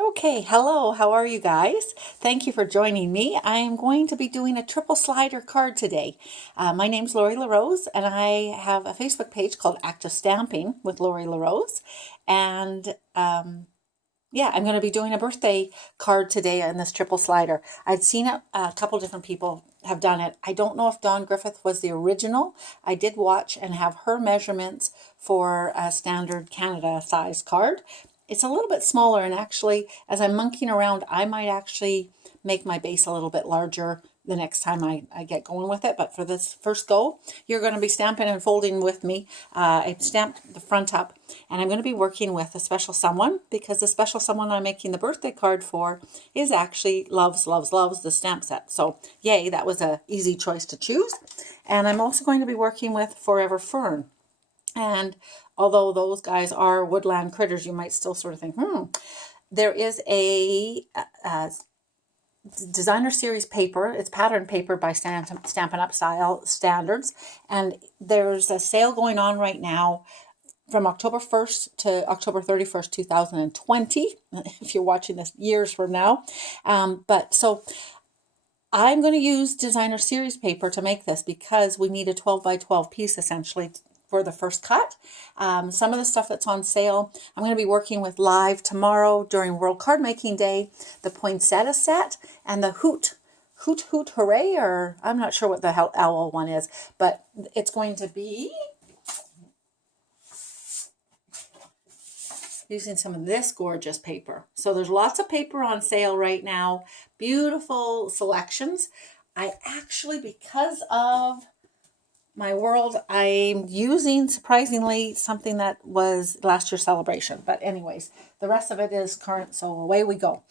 Okay, hello, how are you guys? Thank you for joining me. I am going to be doing a triple slider card today. My name's Lori LaRose, and I have a Facebook page called Active Stamping with Lori LaRose. And yeah, I'm going to be doing a birthday card today in this triple slider. I'd seen it, a couple different people have done it. I don't know if Dawn Griffith was the original. I did watch and have her measurements for a standard Canada size card. It's a little bit smaller, and actually, as I'm monkeying around, I might actually make my base a little bit larger the next time I get going with it. But for this first go, you're going to be stamping and folding with me. I stamped the front up, and I'm going to be working with a special someone because the special someone I'm making the birthday card for is actually loves the stamp set. So yay, that was an easy choice to choose. And I'm also going to be working with Forever Fern. And although those guys are woodland critters, you might still sort of think, there is a designer series paper. It's pattern paper by Stampin'Up style standards. And there's a sale going on right now from October 1st to October 31st, 2020, if you're watching this years from now. But so I'm going to use designer series paper to make this because we need a 12 by 12 piece essentially for the first cut. Some of the stuff that's on sale, I'm going to be working with live tomorrow during World Card Making Day, the poinsettia set and the hoot hooray, or I'm not sure what the hell owl one is, but it's going to be using some of this gorgeous paper. So there's lots of paper on sale right now, beautiful selections. I actually, because of my world, I'm using, surprisingly, something that was last year's celebration. But anyways, the rest of it is current, so away we go.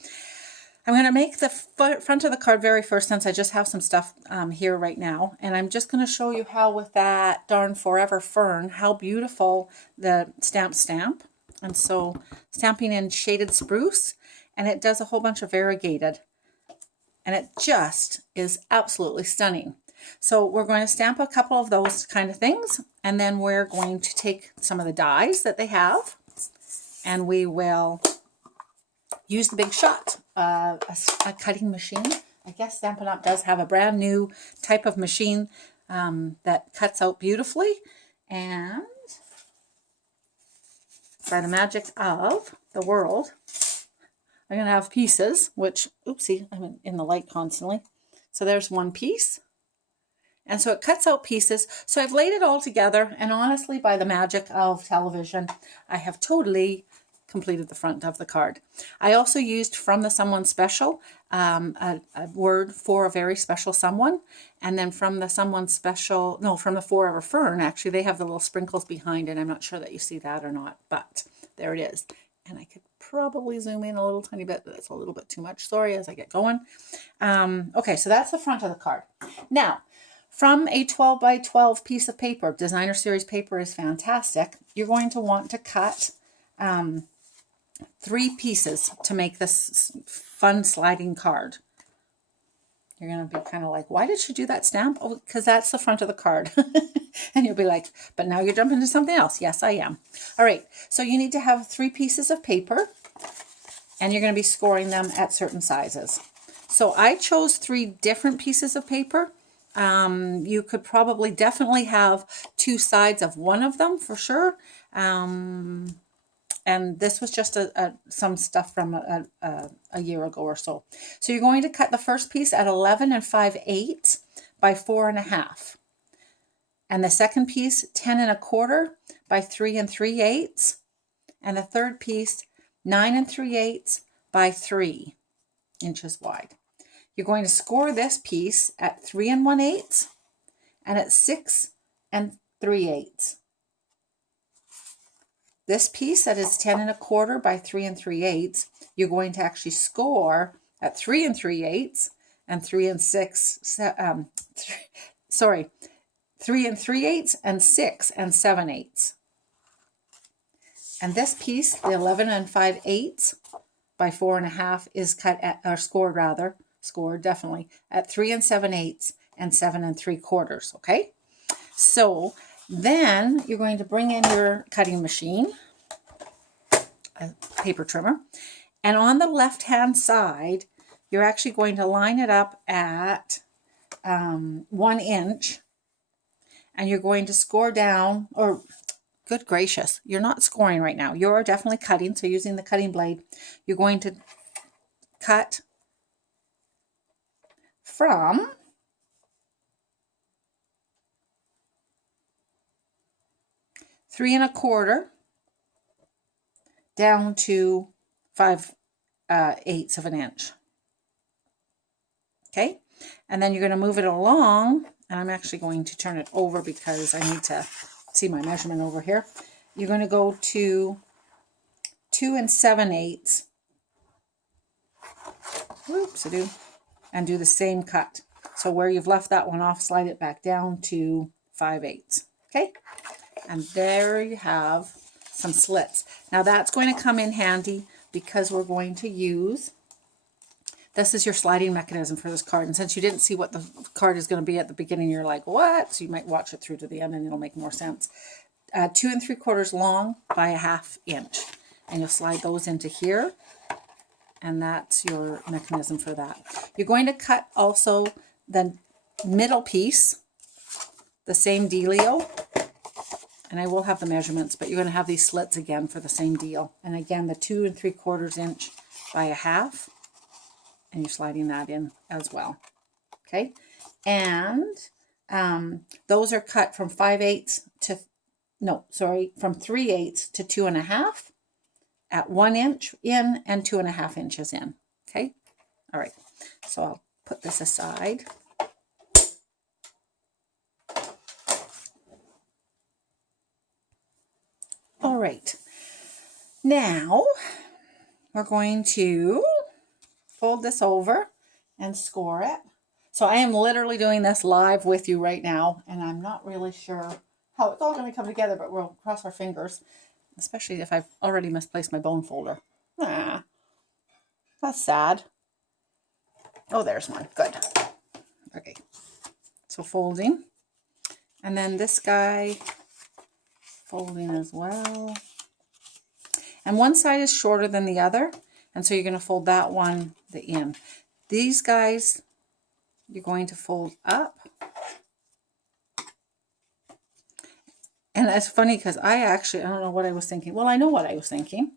I'm going to make the front of the card very first, since I just have some stuff here right now. And I'm just going to show you how with that darn Forever Fern, how beautiful the stamp. And so stamping in shaded spruce, and it does a whole bunch of variegated. And it just is absolutely stunning. So we're going to stamp a couple of those kind of things, and then we're going to take some of the dies that they have, and we will use the Big Shot, a cutting machine. I guess Stampin' Up! Does have a brand new type of machine that cuts out beautifully, and by the magic of the world, I'm going to have pieces, which, oopsie, I'm in the light constantly. So there's one piece. And so it cuts out pieces. So I've laid it all together. And honestly, by the magic of television, I have totally completed the front of the card. I also used from the Someone Special, a word for a very special someone. And then from the Someone Special, no, from the Forever Fern, actually, they have the little sprinkles behind it. I'm not sure that you see that or not, but there it is. And I could probably zoom in a little tiny bit, but that's a little bit too much. Sorry, as I get going. Okay, so that's the front of the card. Now, from a 12 by 12 piece of paper, designer series paper is fantastic. You're going to want to cut 3 pieces to make this fun sliding card. You're going to be kind of like, why did she do that stamp? Oh, because that's the front of the card. And you'll be like, but now you're jumping to something else. Yes, I am. All right, so you need to have 3 pieces of paper, and you're going to be scoring them at certain sizes. So I chose 3 different pieces of paper. You could probably definitely have 2 sides of one of them for sure. And this was just some stuff from a year ago or so. So you're going to cut the first piece at 11 5/8 by 4 1/2. And the second piece, 10 1/4 by 3 3/8. And the third piece, 9 3/8 by 3 inches wide. You're going to score this piece at 3 1/8 and at 6 3/8. This piece that is 10 1/4 by 3 3/8, you're going to actually score at 3 3/8 and 3 6. 3 3/8 and 6 7/8. And this piece, the 11 5/8 by 4 1/2, is cut at, or scored definitely at 3 7/8 and 7 3/4. Okay, so then you're going to bring in your cutting machine, a paper trimmer, And on the left-hand side, you're actually going to line it up at 1 inch. And you're going to score down, or good gracious, you're not scoring right now. You're definitely cutting, so using the cutting blade, you're going to cut from 3 1/4 down to 5/8 of an inch. Okay, and then you're going to move it along, and I'm actually going to turn it over because I need to see my measurement over here. You're going to go to 2 7/8. Whoops, I do. And do the same cut. So where you've left that one off, slide it back down to 5/8. Okay? And there you have some slits. Now that's going to come in handy because we're going to use, this is your sliding mechanism for this card. And since you didn't see what the card is going to be at the beginning, you're like, what? So you might watch it through to the end and it'll make more sense. 2 3/4 long by 1/2 inch. And you'll slide those into here. And that's your mechanism for that. You're going to cut also the middle piece, the same dealio. And I will have the measurements, but you're going to have these slits again for the same deal. And again, the 2 3/4 inch by 1/2. And you're sliding that in as well. Okay. And those are cut from 5/8 to, from 3/8 to 2 1/2. At 1 inch in and 2 1/2 inches in. Okay. All right. So I'll put this aside. All right. Now we're going to fold this over and score it. So I am literally doing this live with you right now, and I'm not really sure how it's all going to come together, but we'll cross our fingers. Especially if I've already misplaced my bone folder. Ah, that's sad. Oh, there's one. Good. Okay. So folding. And then this guy folding as well. And one side is shorter than the other. And so you're going to fold that one the in. These guys, you're going to fold up. And it's funny because I don't know what I was thinking. Well, I know what I was thinking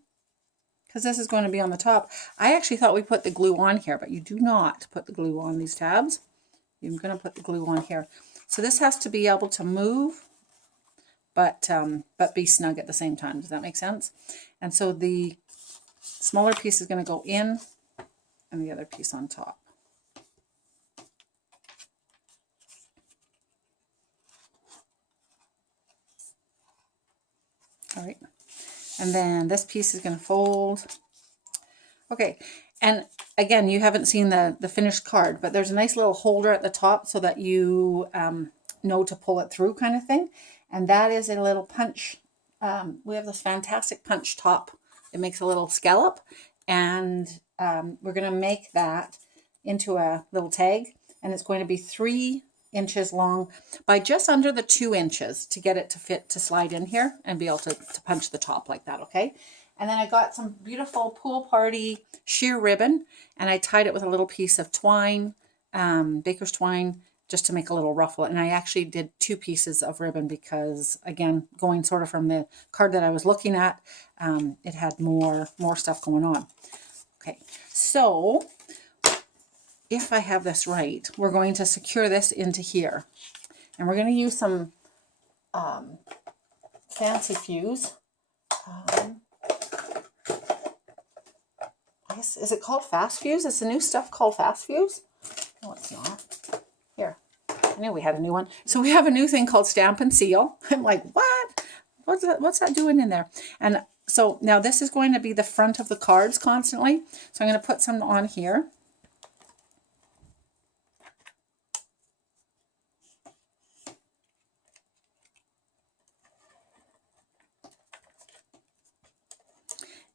because this is going to be on the top. I actually thought we put the glue on here, but you do not put the glue on these tabs. You're going to put the glue on here. So this has to be able to move, but be snug at the same time. Does that make sense? And so the smaller piece is going to go in and the other piece on top. All right, and then this piece is going to fold. Okay, and again, you haven't seen the finished card, but there's a nice little holder at the top so that you know to pull it through kind of thing. And that is a little punch. We have this fantastic punch top. It makes a little scallop, and we're going to make that into a little tag, and it's going to be 3 inches long by just under the 2 inches to get it to fit to slide in here and be able to punch the top like that. Okay. And then I got some beautiful pool party sheer ribbon, and I tied it with a little piece of twine, baker's twine, just to make a little ruffle. And I actually did 2 pieces of ribbon because, again, going sort of from the card that I was looking at, it had more stuff going on. Okay. So if I have this right, we're going to secure this into here. And we're going to use some fancy fuse. I guess, is it called fast fuse? Is the new stuff called fast fuse? No, it's not. Here. I knew we had a new one. So we have a new thing called Stamp and Seal. I'm like, what? What's that doing in there? And so now this is going to be the front of the cards constantly. So I'm going to put some on here.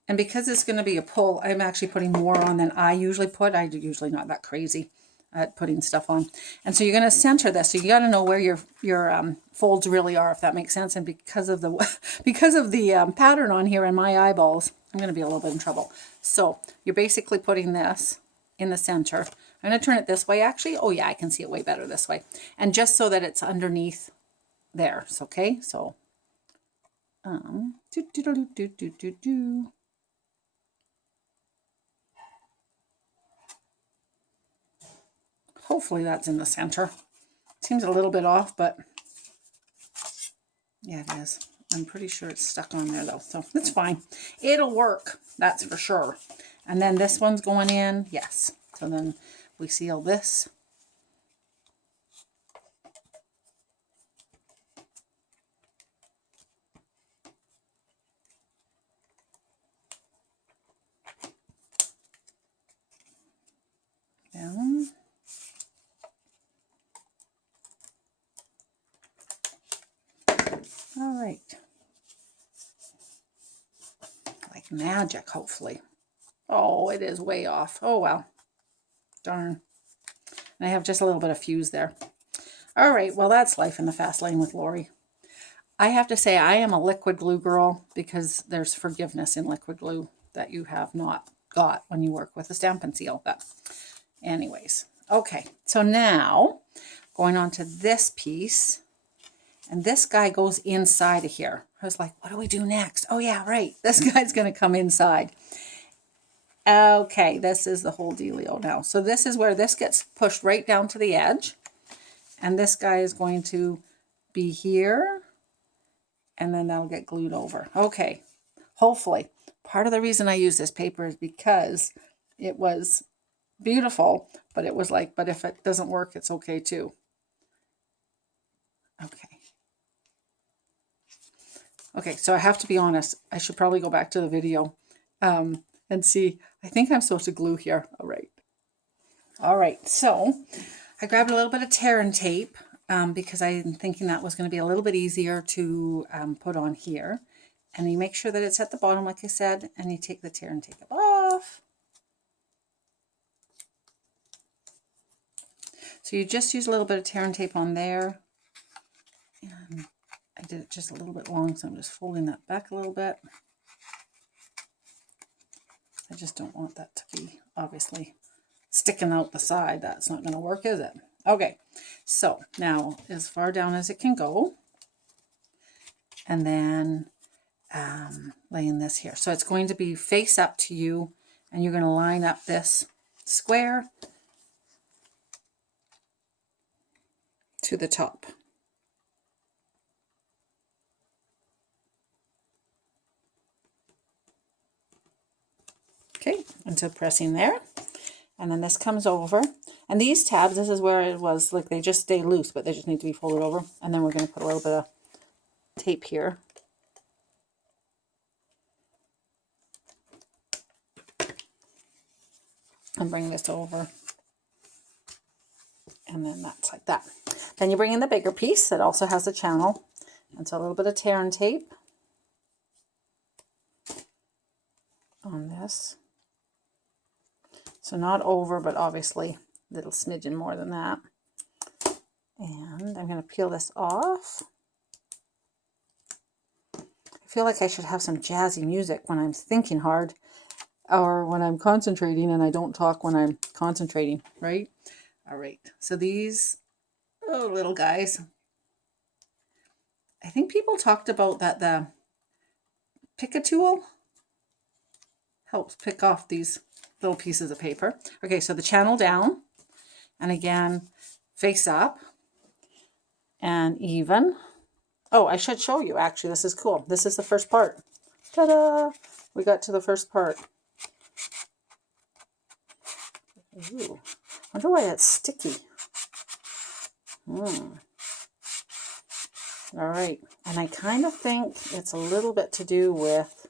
And because it's going to be a pull, I'm actually putting more on than I usually put. I'm usually not that crazy. at putting stuff on. And so you're going to center this. So you got to know where your folds really are, if that makes sense. And because of the pattern on here and my eyeballs, I'm going to be a little bit in trouble. So you're basically putting this in the center. I'm going to turn it this way, actually. Oh yeah, I can see it way better this way. And just so that it's underneath there. So, okay, so hopefully that's in the center. Seems a little bit off, but yeah, it is. I'm pretty sure it's stuck on there though, so it's fine. It'll work, that's for sure. And then this one's going in, yes. So then we seal this. Down. All right. Like magic, hopefully. Oh, it is way off. Oh, well. Darn. And I have just a little bit of fuse there. All right, well, that's life in the fast lane with Lori. I have to say I am a liquid glue girl because there's forgiveness in liquid glue that you have not got when you work with a Stampin' Seal. But anyways, okay. So now going on to this piece. And this guy goes inside of here. I was like, what do we do next? Oh, yeah, right. This guy's going to come inside. Okay, this is the whole dealio now. So this is where this gets pushed right down to the edge. And this guy is going to be here. And then that'll get glued over. Okay, hopefully. Part of the reason I use this paper is because it was beautiful. But it was like, but if it doesn't work, it's okay too. Okay. Okay, so I have to be honest. I should probably go back to the video and see. I think I'm supposed to glue here. All right. All right, so I grabbed a little bit of tear and tape because I'm thinking that was going to be a little bit easier to put on here. And you make sure that it's at the bottom, like I said, and you take the tear and tape off. So you just use a little bit of tear and tape on there. And I did it just a little bit long, so I'm just folding that back a little bit. I just don't want that to be obviously sticking out the side. That's not going to work, is it? Okay, so now as far down as it can go. And then laying this here. So it's going to be face up to you, and you're going to line up this square to the top. Okay, into pressing there. And then this comes over. And these tabs, this is where it was, like they just stay loose, but they just need to be folded over. And then we're going to put a little bit of tape here. And bring this over. And then that's like that. Then you bring in the bigger piece that also has the channel. And so a little bit of tear and tape on this. So not over, but obviously a little smidgen more than that. And I'm going to peel this off. I feel like I should have some jazzy music when I'm thinking hard or when I'm concentrating, and I don't talk when I'm concentrating, right? All right. So these little guys, I think people talked about that the pick-a tool helps pick off these little pieces of paper. Okay, so the channel down, and again, face up, and even. Oh, I should show you, actually. This is cool. This is the first part. Ta-da! We got to the first part. Ooh, I wonder why that's sticky. All right, and I kind of think it's a little bit to do with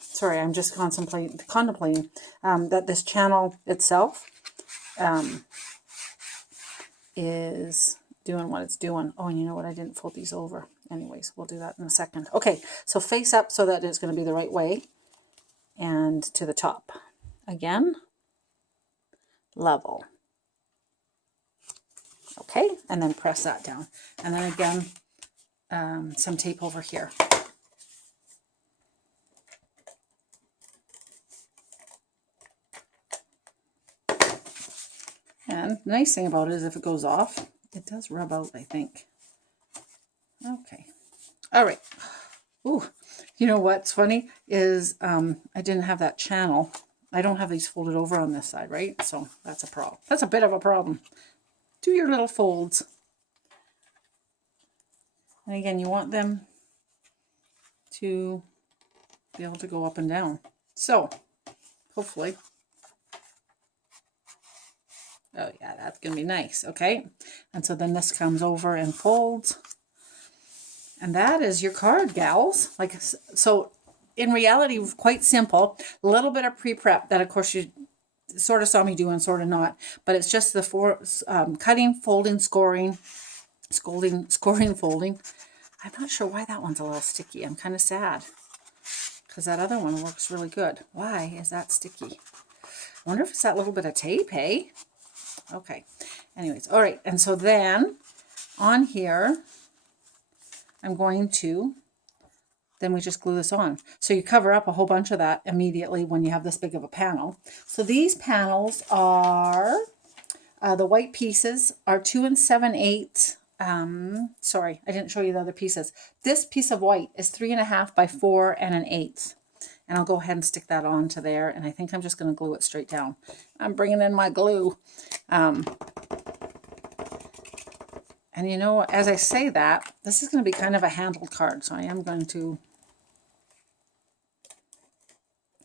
sorry, I'm just contemplating that this channel itself is doing what it's doing. Oh, and you know what? I didn't fold these over. Anyways, we'll do that in a second. Okay, so face up so that it's going to be the right way. And to the top. Again, level. Okay, and then press that down. And then again, some tape over here. And the nice thing about it is if it goes off, it does rub out, I think. Okay. All right. Ooh, you know what's funny is I didn't have that channel. I don't have these folded over on this side, right? So that's a problem. That's a bit of a problem. Do your little folds. And again, you want them to be able to go up and down. So hopefully. Oh yeah, that's going to be nice. Okay. And so then this comes over and folds. And that is your card, gals. Like, so in reality, quite simple. A little bit of pre-prep that, of course, you sort of saw me doing, sort of not. But it's just the four cutting, folding, scoring, folding. I'm not sure why that one's a little sticky. I'm kind of sad because that other one works really good. Why is that sticky? I wonder if it's that little bit of tape, hey? Okay. Anyways, all right. And so then on here, I'm going to, then we just glue this on. So you cover up a whole bunch of that immediately when you have this big of a panel. So these panels are, the white pieces are 2 7/8. Sorry, I didn't show you the other pieces. This piece of white is 3.5 by 4 1/8. And I'll go ahead and stick that on to there. And I think I'm just going to glue it straight down. I'm bringing in my glue. And you know, as I say that, this is going to be kind of a handled card. So I am going to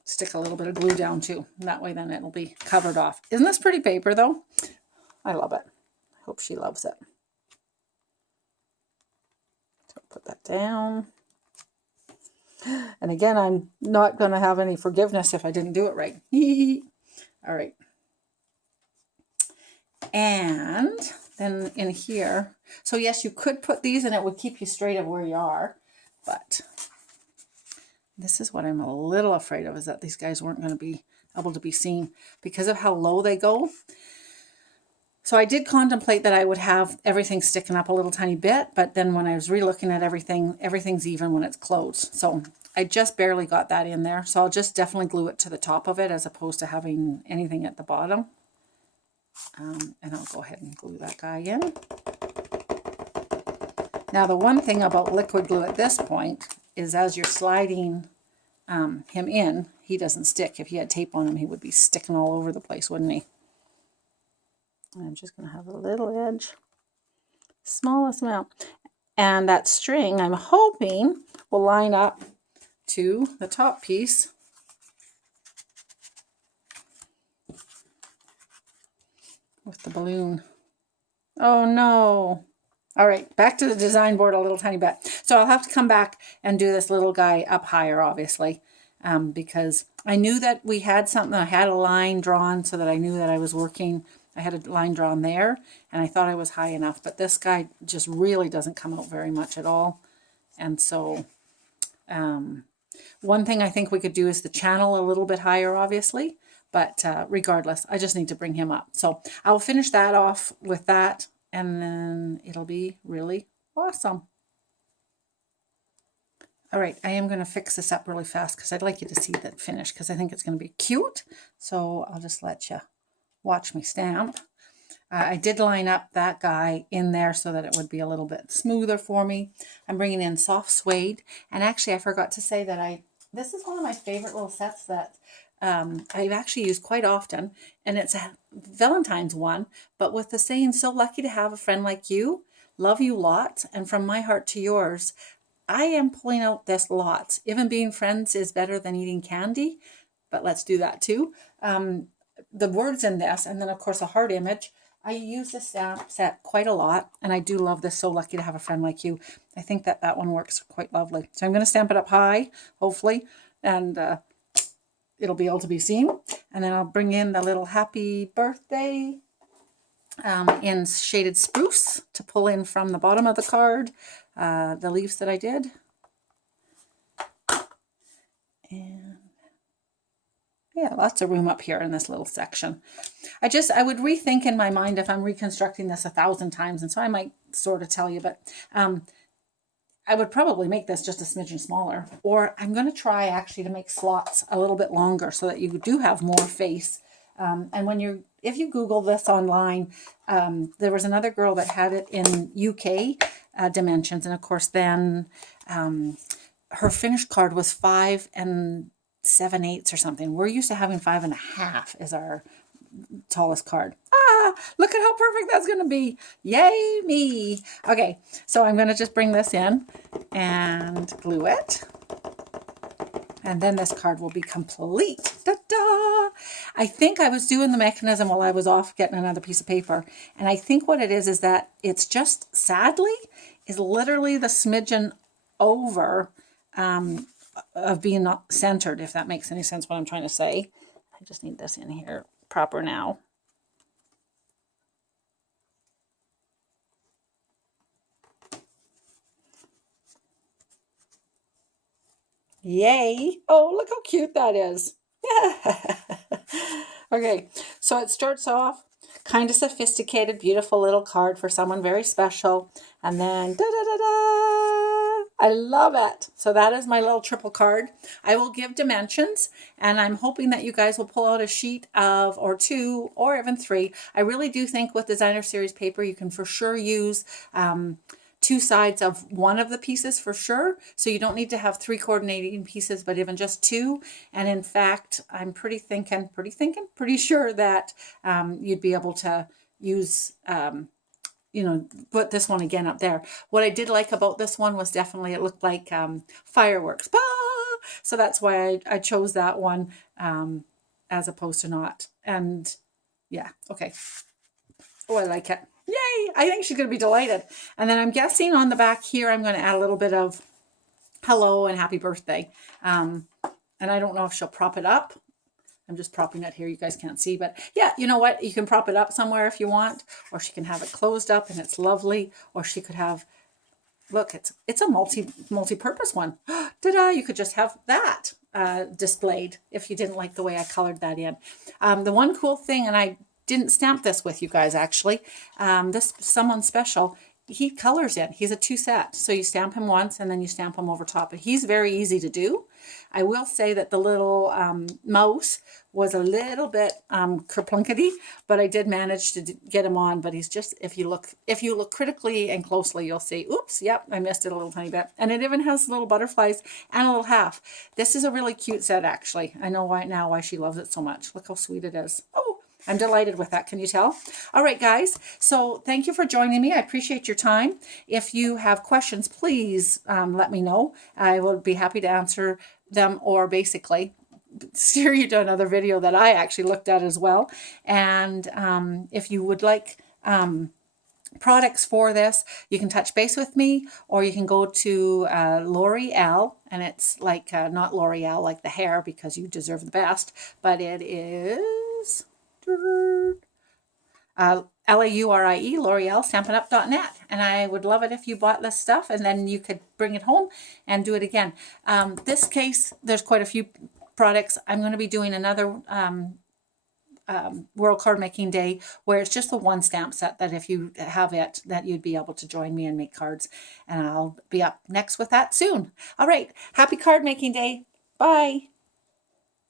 stick a little bit of glue down too. That way then it'll be covered off. Isn't this pretty paper though? I love it. I hope she loves it. So put that down. And again, I'm not going to have any forgiveness if I didn't do it right. All right. And then in here, so yes, you could put these and it would keep you straight of where you are, but this is what I'm a little afraid of, is that these guys weren't going to be able to be seen because of how low they go. So I did contemplate that I would have everything sticking up a little tiny bit, but then when I was re-looking at everything, everything's even when it's closed. So I just barely got that in there. So I'll just definitely glue it to the top of it as opposed to having anything at the bottom. And I'll go ahead and glue that guy in. Now the one thing about liquid glue at this point is as you're sliding him in, he doesn't stick. If he had tape on him, he would be sticking all over the place, wouldn't he? I'm just going to have a little edge, smallest amount. And that string, I'm hoping, will line up to the top piece. With the balloon. Oh no. All right, back to the design board a little tiny bit. So I'll have to come back and do this little guy up higher, obviously, because I knew that we had something. I had a line drawn so that I knew that I was working. I had a line drawn there, and I thought I was high enough. But this guy just really doesn't come out very much at all. And so one thing I think we could do is the channel a little bit higher, obviously. But regardless, I just need to bring him up. So I'll finish that off with that, and then it'll be really awesome. All right, I am going to fix this up really fast because I'd like you to see that finish because I think it's going to be cute. So I'll just let you watch me stamp. I did line up that guy in there so that it would be a little bit smoother for me. I'm bringing in soft suede. And actually, I forgot to say that this is one of my favorite little sets that I've actually used quite often, and it's a Valentine's one, but with the saying, so lucky to have a friend like you, love you lots, and from my heart to yours, I am pulling out this lots. Even being friends is better than eating candy, but let's do that too. The words in this, and then of course a heart image. I use this stamp set quite a lot, and I do love this, so lucky to have a friend like you. I think that one works quite lovely. So I'm going to stamp it up high, hopefully, and it'll be able to be seen. And then I'll bring in the little happy birthday in shaded spruce to pull in from the bottom of the card, the leaves that I did. And yeah, lots of room up here in this little section. I would rethink in my mind if I'm reconstructing this 1,000 times, and so I might sort of tell you, but I would probably make this just a smidgen smaller, or I'm going to try actually to make slots a little bit longer so that you do have more face. And if you Google this online, there was another girl that had it in UK dimensions, and of course then her finished card was 5 7/8 or something. We're used to having 5 1/2 as our tallest card. Look at how perfect that's going to be. Yay me. Okay, so I'm going to just bring this in and glue it. And then this card will be complete. Ta-da! I think I was doing the mechanism while I was off getting another piece of paper. And I think what it is that it's just, sadly, is literally the smidgen over of being not centered, if that makes any sense what I'm trying to say. I just need this in here proper now. Yay! Oh, look how cute that is. Okay, so it starts off kind of sophisticated, beautiful little card for someone very special. And then da-da-da-da! I love it. So that is my little triple card. I will give dimensions, and I'm hoping that you guys will pull out a sheet of, or 2, or even 3. I really do think with designer series paper, you can for sure use 2 sides of one of the pieces for sure. So you don't need to have 3 coordinating pieces, but even just 2. And in fact, I'm pretty sure that you'd be able to use, put this one again up there. What I did like about this one was definitely it looked like fireworks. Bah! So that's why I chose that one as opposed to not. And yeah, okay. Oh, I like it. Yay! I think she's going to be delighted. And then I'm guessing on the back here, I'm going to add a little bit of hello and happy birthday. And I don't know if she'll prop it up. I'm just propping it here. You guys can't see, but yeah, you know what? You can prop it up somewhere if you want, or she can have it closed up and it's lovely, or she could have, look, it's a multi-purpose one. Ta-da! You could just have that displayed if you didn't like the way I colored that in. The one cool thing, and I didn't stamp this with you guys actually. This someone special, he colors in. He's a 2 set. So you stamp him once and then you stamp him over top. But he's very easy to do. I will say that the little mouse was a little bit kerplunkety, but I did manage to get him on. But he's just, if you look critically and closely, you'll see, oops, yep, I missed it a little tiny bit. And it even has little butterflies and a little half. This is a really cute set actually. I know why she loves it so much. Look how sweet it is. Oh, I'm delighted with that. Can you tell? All right, guys. So thank you for joining me. I appreciate your time. If you have questions, please let me know. I will be happy to answer them, or basically steer you to another video that I actually looked at as well. And if you would like products for this, you can touch base with me, or you can go to L'Oreal, and it's like not L'Oreal like the hair, because you deserve the best, but it is L-A-U-R-I-E, L'Oreal, Stampin'Up.net. And I would love it if you bought this stuff, and then you could bring it home and do it again. This case, there's quite a few products. I'm going to be doing another World Card Making Day where it's just the one stamp set that if you have it, that you'd be able to join me and make cards. And I'll be up next with that soon. All right. Happy Card Making Day. Bye.